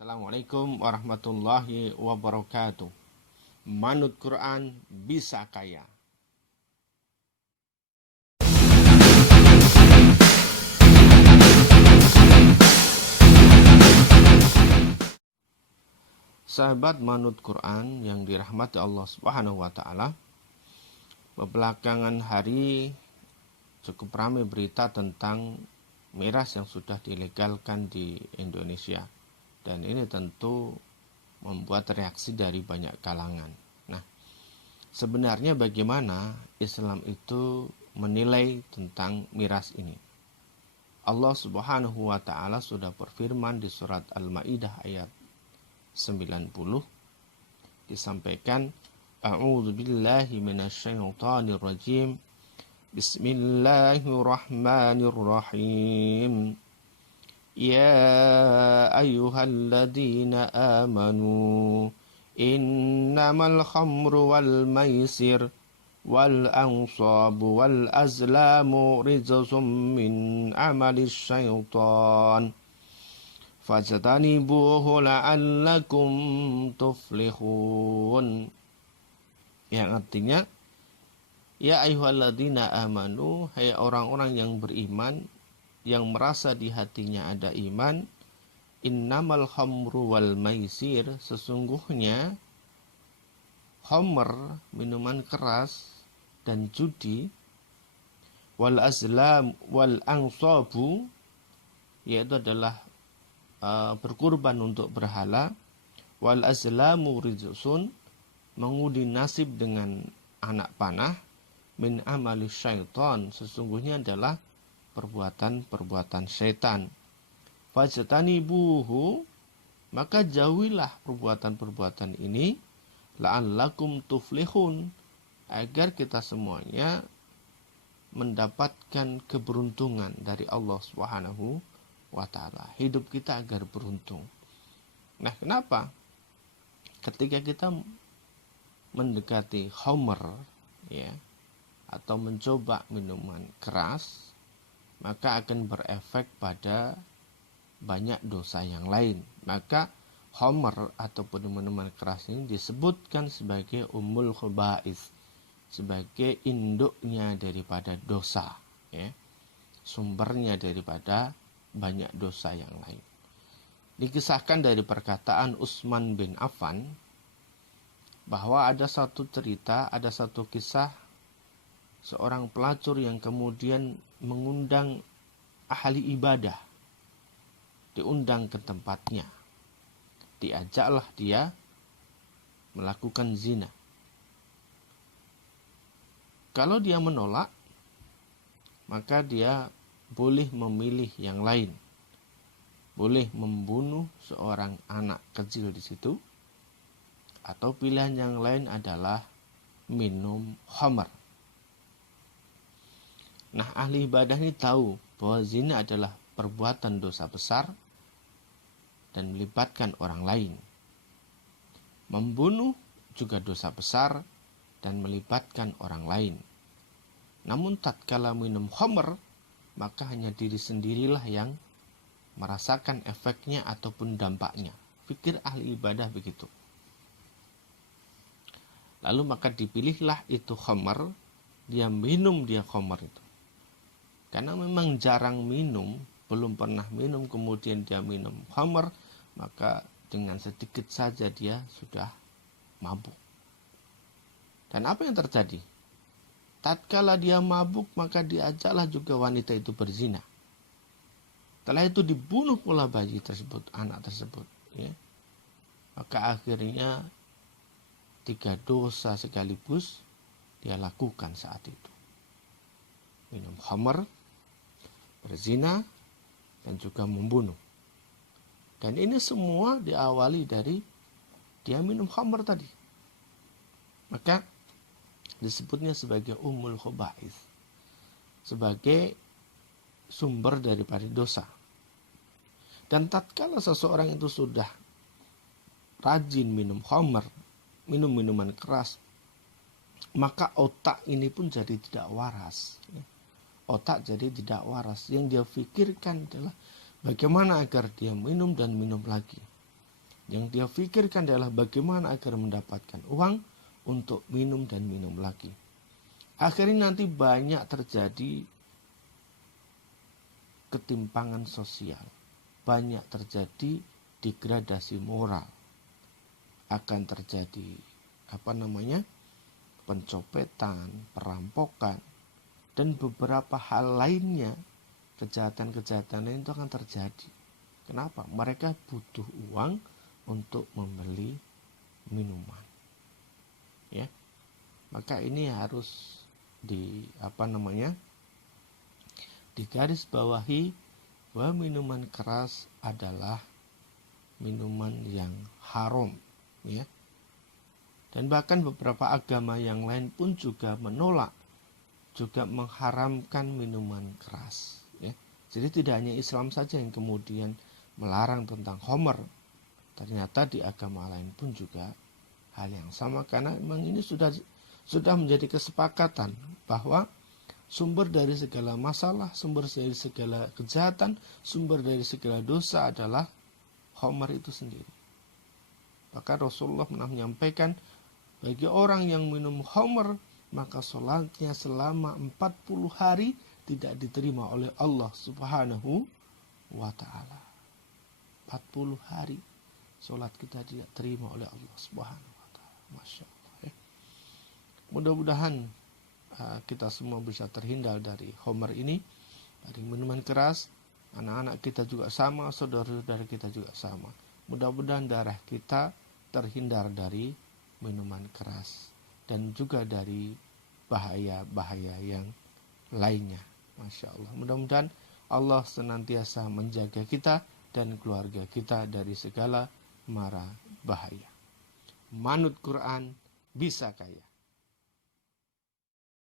Assalamualaikum warahmatullahi wabarakatuh. Manut Quran bisa kaya. Sahabat manut Quran yang dirahmati Allah Subhanahu wa taala, belakangan hari cukup ramai berita tentang miras yang sudah dilegalkan di Indonesia. Dan ini tentu membuat reaksi dari banyak kalangan. Nah, sebenarnya bagaimana Islam itu menilai tentang miras ini? Allah Subhanahu wa taala sudah berfirman di surat Al-Maidah ayat 90, disampaikan, A'udzu billahi minasyaitonir rajim. Bismillahirrahmanirrahim. Ya ayyuhalladzina amanu innamal khamru wal maisir wal ansabu wal azlamu rijzum min amalis syaitan fajtanibuhu la'allakum tuflihun. Yang artinya, ya ayyuhalladzina amanu, hai orang-orang yang beriman, yang merasa di hatinya ada iman, innamal khamru wal maisir, sesungguhnya khamr, minuman keras, dan judi, wal azlam wal ansabu, yaitu adalah berkurban untuk berhala, wal azlamu rijsun, mengundi nasib dengan anak panah, min amali syaitan, sesungguhnya adalah perbuatan-perbuatan syaitan. Fajtanibuhu, maka jauhilah perbuatan-perbuatan ini, la'allakum tuflihun, agar kita semuanya mendapatkan keberuntungan dari Allah Subhanahu wa taala. Hidup kita agar beruntung. Nah, kenapa? Ketika kita mendekati khamr, ya, atau mencoba minuman keras, maka akan berefek pada banyak dosa yang lain. Maka khamr ataupun minuman keras ini disebutkan sebagai ummul khaba'is, sebagai induknya daripada dosa, ya, sumbernya daripada banyak dosa yang lain. Dikisahkan dari perkataan Utsman bin Affan bahwa ada satu cerita, ada satu kisah seorang pelacur yang kemudian mengundang ahli ibadah, diundang ke tempatnya, diajaklah dia melakukan zina. Kalau dia menolak, maka dia boleh memilih yang lain, boleh membunuh seorang anak kecil di situ, atau pilihan yang lain adalah minum khamr. Nah, ahli ibadah ini tahu bahwa zina adalah perbuatan dosa besar dan melibatkan orang lain. Membunuh juga dosa besar dan melibatkan orang lain. Namun tatkala minum khamr, maka hanya diri sendirilah yang merasakan efeknya ataupun dampaknya. Fikir ahli ibadah begitu. Lalu maka dipilihlah itu khamr, dia minum dia khamr itu. Karena memang jarang minum, belum pernah minum, kemudian dia minum khamr, maka dengan sedikit saja dia sudah mabuk. Dan apa yang terjadi? Tatkala dia mabuk, maka diajaklah juga wanita itu berzina. Setelah itu dibunuh pula bayi tersebut, anak tersebut, ya. Maka akhirnya 3 dosa sekaligus dia lakukan saat itu. Minum khamr, berzina, dan juga membunuh. Dan ini semua diawali dari dia minum khamr tadi. Maka disebutnya sebagai ummul khaba'is, sebagai sumber daripada dosa. Dan tatkala seseorang itu sudah rajin minum khamr, minum minuman keras, maka otak ini pun jadi tidak waras. Otak jadi tidak waras. Yang dia pikirkan adalah bagaimana agar dia minum dan minum lagi. Yang dia pikirkan adalah bagaimana agar mendapatkan uang untuk minum dan minum lagi. Akhirnya nanti banyak terjadi ketimpangan sosial, banyak terjadi degradasi moral, akan terjadi pencopetan, perampokan, dan beberapa hal lainnya, kejahatan-kejahatan lain itu akan terjadi. Kenapa? Mereka butuh uang untuk membeli minuman. Ya. Maka ini harus digarisbawahi bahwa minuman keras adalah minuman yang haram, ya. Dan bahkan beberapa agama yang lain pun juga menolak, juga mengharamkan minuman keras, ya. Jadi tidak hanya Islam saja yang kemudian melarang tentang khamr. Ternyata di agama lain pun juga hal yang sama, karena memang ini sudah menjadi kesepakatan bahwa sumber dari segala masalah, sumber dari segala kejahatan, sumber dari segala dosa adalah khamr itu sendiri. Maka Rasulullah pernah menyampaikan, bagi orang yang minum khamr, maka sholatnya selama 40 hari tidak diterima oleh Allah Subhanahu wa ta'ala. 40 hari sholat kita tidak terima oleh Allah Subhanahu wa ta'ala. Masya Allah, ya. Mudah-mudahan kita semua bisa terhindar dari khamr ini, dari minuman keras. Anak-anak kita juga sama, saudara-saudara kita juga sama. Mudah-mudahan darah kita terhindar dari minuman keras dan juga dari bahaya-bahaya yang lainnya. Masya Allah. Mudah-mudahan Allah senantiasa menjaga kita dan keluarga kita dari segala mara bahaya. Manut Quran bisa kaya.